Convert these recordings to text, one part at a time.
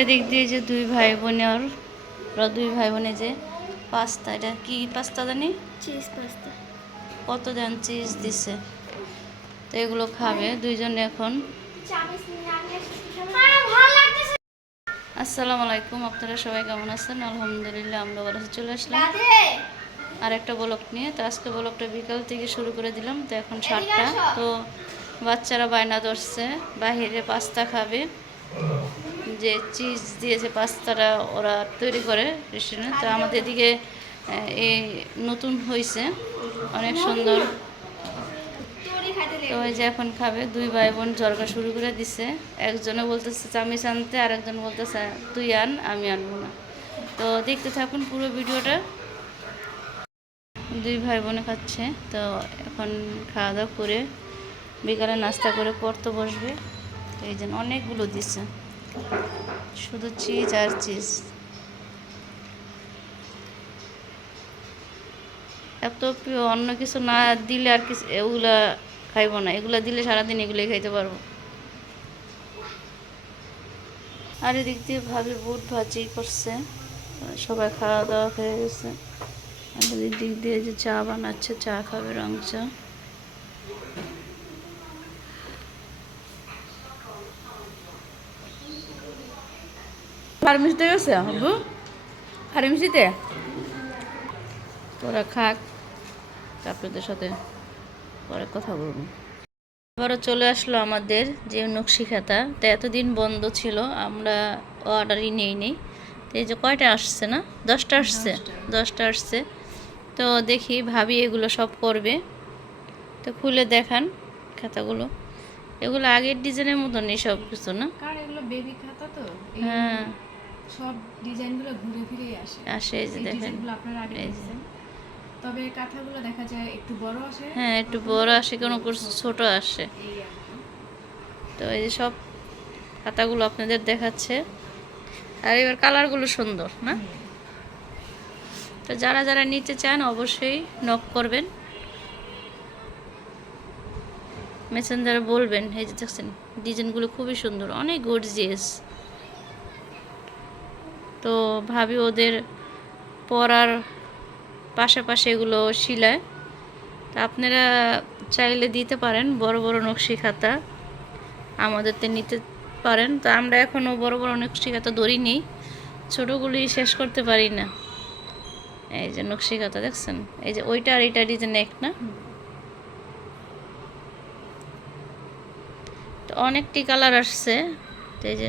এদিক দিয়ে যে দুই ভাই বোনের ওরা দুই ভাই বোনে যে পাস্তা এটা কি পাস্তা জানি? চিজ পাস্তা কত দেন চিজ দিছে? তো এগুলো খাবে দুইজনে এখন। আসসালামু আলাইকুম আপনারা সবাই কেমন আছেন? আলহামদুলিল্লাহ আমরা ভালো চলে আসলাম। আর একটা ব্লক নিয়ে তো আজকে ব্লকটা বিকাল থেকে শুরু করে দিলাম তো এখন সাতটা। তো বাচ্চারা বায়না ধরছে বাহিরে পাস্তা খাবে। যে চিজ দিয়ে যে পাস্তাটা ওরা তৈরি করে রেস্টুরেন্টে। তো আমাদের এদিকে এই নতুন হয়েছে অনেক সুন্দর। তো ওই যে এখন খাবে, দুই ভাই বোন জরকা শুরু করে দিছে। একজনে বলতেছে, চামিচ আনতে আর একজন বলতেছে, তুই আন, আমি আনব না। তো দেখতে থাকুন পুরো ভিডিওটা। দুই ভাই বোনে খাচ্ছে। তো এখন খাওয়া দাওয়া করে বিকালে নাস্তা করে পড়তে বসবে। তো এই জন্য অনেকগুলো দিছে। শুধু চিজ আর চিজ এত প্রিয়, অন্য কিছু না দিলে আর কিছু, এগুলা খাইবো না। এগুলা দিলে সারাদিন এগুলোই খাইতে পারব। আর এদিক দিয়ে ভাবি বুট ভাজি করছে। সবাই খাওয়া দাওয়া খেয়ে গেছে। আর এদিক দিক দিয়ে যে চা বানাচ্ছে, চা খাবে রং চা। ফার্মেসিতে গেছে? হবু ফার্মেসিতে? তোরা খাক আপনাদের সাথে পরে কথা বলব। আবারও চলে আসলো আমাদের যে নকশি খাতা তো এতদিন বন্ধ ছিল আমরা অর্ডারই নেই নেই তো এই যে কয়টা আসছে না? দশটা আসছে? দশটা আসছে। তো দেখি ভাবি এগুলো সব করবে। তো খুলে দেখান খাতাগুলো। এগুলো আগের ডিজাইনের মতনই সব কিছু না এগুলো বেবি খাতা তো? হ্যাঁ। সব ডিজাইনগুলো ঘুরে ফিরে আসে। আসে এই যে দেখেন। আপনারা আগে। দেখছেন। তবে কাঁথাগুলো দেখা যায় একটু বড় আসে হ্যাঁ একটু বড় আসে কোনো ছোট। আসে। তো এই যে সব খাতাগুলো আপনাদের দেখাচ্ছে। আর এবার কালারগুলো সুন্দর না? তো যারা যারা নিতে চান অবশ্যই নক করবেন। মেসেঞ্জারে বলবেন এই যে দেখছেন ডিজাইনগুলো খুবই সুন্দর অনেক গর্জিয়াস তো ভাবি ওদের পরার পাশাপাশি এগুলো শিলায়। তা আপনারা চাইলে দিতে পারেন বড় বড় নকশি খাতা। আমাদেরতে নিতে পারেন। তো আমরা এখনও বড় বড় নকশি খাতা ধরিনি। ছোটোগুলি শেষ করতে পারি না। এই যে নকশি খাতা দেখছেন? এই যে ওইটা আর এইটা ডিজাইন এক না? তো অনেকটি কালার আসছে। এই যে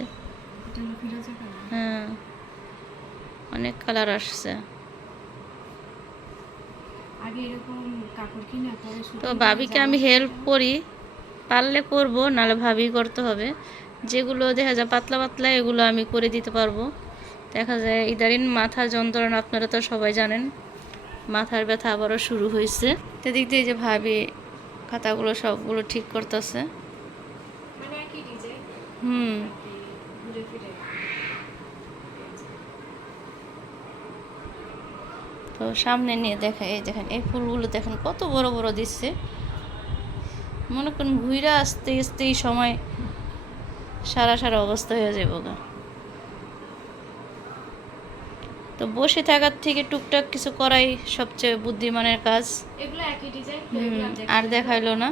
এটা হ্যাঁ। অনেক কালার আসছে। তো ভাবিকে আমি হেল্প করি পারলে করব নাহলে ভাবি করতে হবে। যেগুলো দেখা যায় পাতলা পাতলা এগুলো আমি করে দিতে পারব। দেখা যায় ইদারিন মাথা যন্ত্রণা আপনারা তো সবাই জানেন মাথার ব্যথা আবারও শুরু হয়েছে। সেদিক দিয়ে যে ভাবি খাতাগুলো সবগুলো ঠিক করতেছে। মানে হুম ঘুরে ফিরে তো সামনে নিয়ে দেখা এই দেখেন এই ফুলগুলো দেখেন কত বড় বড় দিচ্ছে। মনে করুন ঘুইরা আসতে আসতেই সময় সারা সারা অবস্থা হয়ে যাব গা। তো বসে থাকার থেকে টুকটাক কিছু করাই সবচেয়ে বুদ্ধিমানের কাজ। আর দেখাইলো না।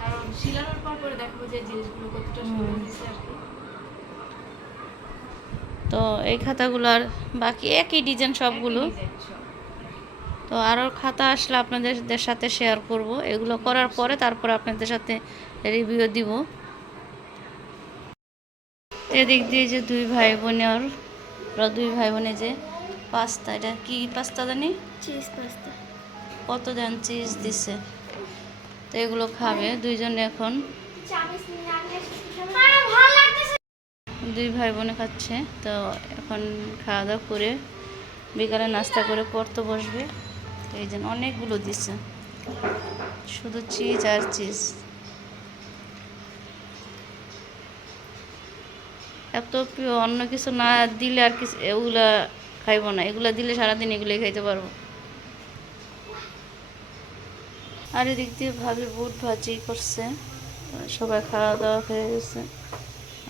কারণ শিলানোর পর পরে দেখাবো যে জিনিসগুলো কতটা সুন্দর তো এই খাতাগুলো আর বাকি একই ডিজাইন সবগুলো। তো আরও খাতা আসলে আপনাদের সাথে শেয়ার করব। এগুলো করার পরে তারপর আপনাদের সাথে রিভিউ দিব। এদিক দিয়ে যে দুই ভাই বোনের ওরা দুই ভাই বোনে যে পাস্তা এটা কি পাস্তা জানি? চিজ পাস্তা কত দেন চিজ দিছে। তো এগুলো খাবে দুইজনে এখন চামিচ নিয়ে আমি ভালো লাগতেছে দুই ভাই বোনে খাচ্ছে, তো এখন খাওয়া দাওয়া করে বিকালে নাস্তা করে পড়তে বসবে। এই জন্য অনেকগুলো দিছে, শুধু চিজ আর চিজ এত প্রিয় অন্য কিছু না দিলে আর কিছু, এগুলা খাইবো না। এগুলা দিলে সারাদিন এগুলোই খাইতে পারব। আর এদিক দিয়ে ভাবি বুট ভাজি করছে, সবাই খাওয়া দাওয়া খেয়ে গেছে।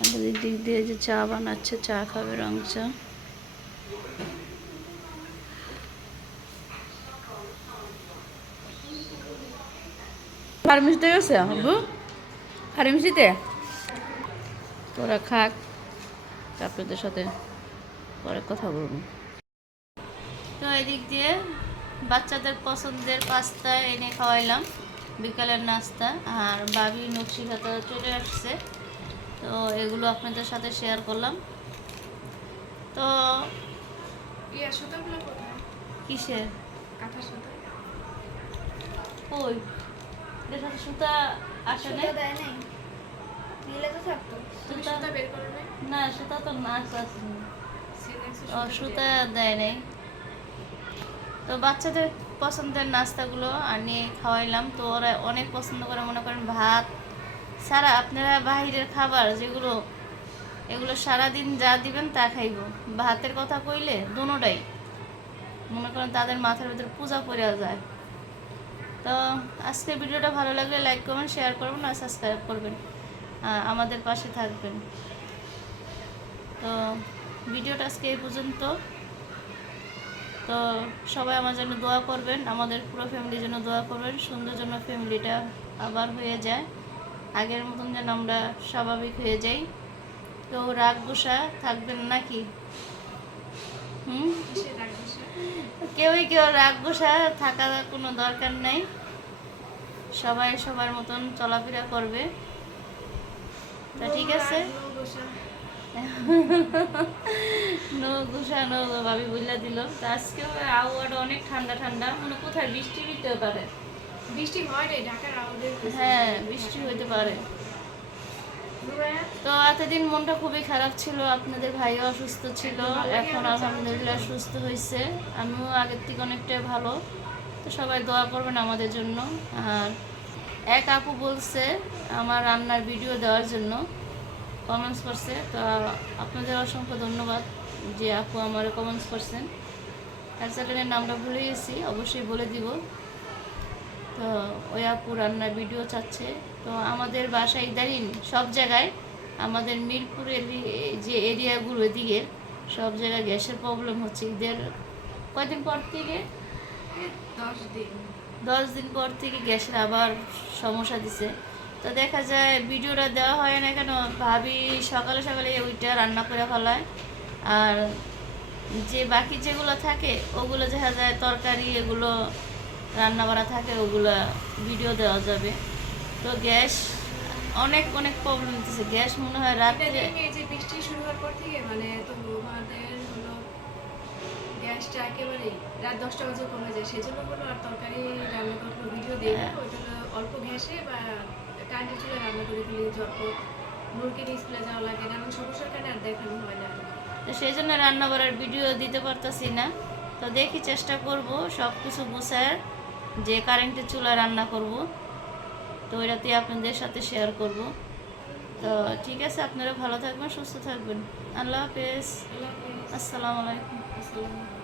আমাদের দিক দিয়ে যে চা বানাচ্ছে চা খাবে রং চা। ফার্মেসিতে গেছে আব্বু? ফার্মেসিতে তোরা খাক আপনাদের সাথে পরে কথা বলব। তো এদিক দিয়ে বাচ্চাদের পছন্দের পাস্তা এনে খাওয়াইলাম। বিকালের নাস্তা আর বাবি নকশি খাতা চলে আসছে। তো এগুলো আপনাদের সাথে শেয়ার করলাম। তো কিসের? ওই এটার সাথে সুতা আসে নাই? না তো সুতা দেয় নাই। তো বাচ্চাদের পছন্দের নাস্তাগুলো আনিয়ে খাওয়াইলাম। তো ওরা অনেক পছন্দ করে মনে করেন ভাত সারা আপনারা বাহিরের খাবার যেগুলো, এগুলো সারাদিন যা দিবেন তা খাইব। ভাতের কথা কইলে দুটাই মনে করেন তাদের মাথার ভিতরে পূজা পড়ে যায়। তো আজকের ভিডিওটা ভালো লাগলে লাইক করবেন শেয়ার করবেন আর সাবস্ক্রাইব করবেন। আমাদের পাশে থাকবেন। তো ভিডিওটা আজকে এই পর্যন্ত। তো সবাই আমার জন্য দোয়া করবেন, আমাদের পুরো ফ্যামিলির জন্য দোয়া করবেন। সুন্দর জন্য ফ্যামিলিটা আবার হয়ে যায়। আগের মতন যেন আমরা স্বাভাবিক হয়ে যাই। তো রাগ গোসা থাকবেন নাকি? কেউই কেউ রাগ গোসা থাকার কোনো দরকার নাই। সবাই সবার মতন চলাফেরা করবে। তা ঠিক আছে। দিল। তো আজকেও আবহাওয়াটা অনেক ঠান্ডা ঠান্ডা। মানে কোথায় বৃষ্টি দিতেও পারে। বৃষ্টি হয় রে ঢাকার হ্যাঁ বৃষ্টি হইতে পারে। তো এতদিন মনটা খুবই খারাপ ছিল আপনাদের ভাইও অসুস্থ ছিল এখন আলহামদুলিল্লাহ সুস্থ হয়েছে আমিও আগের থেকে অনেকটা ভালো। তো সবাই দোয়া করবেন আমাদের জন্য। আর এক আপু বলছে আমার রান্নার ভিডিও দেওয়ার জন্য কমেন্টস করছে। তো আপনাদের অসংখ্য ধন্যবাদ যে আপু আমার কমেন্টস করছেন। তার চ্যানেলের নামটা ভুলে গেছি অবশ্যই বলে দিব। তো ওই আপু রান্নার ভিডিও চাচ্ছে। তো আমাদের বাসায় ইদারিন সব জায়গায় আমাদের মিরপুরের এ- যে এরিয়াগুলো এদিকে সব জায়গায় গ্যাসের প্রবলেম হচ্ছে। ঈদের কয়দিন পর থেকে? দশ দিন। দশ দিন পর থেকে গ্যাসের আবার সমস্যা দিছে। তো দেখা যায় ভিডিওটা দেওয়া হয় না কেন ভাবি সকালে সকালে ওইটা রান্না করে ফেলায়। আর যে বাকি যেগুলো থাকে ওগুলো দেখা যায় তরকারি এগুলো রান্না করা থাকে ওগুলো ভিডিও দেওয়া যাবে। তো গ্যাস অনেক অনেক প্রবলেম হচ্ছে গ্যাস মনে হয় এই যে বৃষ্টি শুরু হওয়ার পর থেকে মানে তো আমাদের হলো গ্যাসটা একেবারে রাত দশটা বাজে কমে যায়। সেজন্য হলো আর তরকারি রান্না করার ভিডিও দিই না। হ্যাঁ। ওইটা অল্প গ্যাসে বা কারেন্টের চুলে রান্না করে ফেলি ঝটপট। মুরগির স্কুলে যাওয়া লাগে না এমন সমস্যার কারণে আর দেখানো হয় না। তো সেই জন্য রান্না করার ভিডিও দিতে পারতাছি না। তো দেখি চেষ্টা করব সব কিছু গুছায় যে কারেন্টের চুলা রান্না করব তো ওইটাতেই আপনাদের সাথে শেয়ার করব। তো ঠিক আছে আপনারা ভালো থাকবেন সুস্থ থাকবেন। আল্লাহ হাফেজ। আল্লাহ আসসালামু আলাইকুম। আসসালামু আলাইকুম।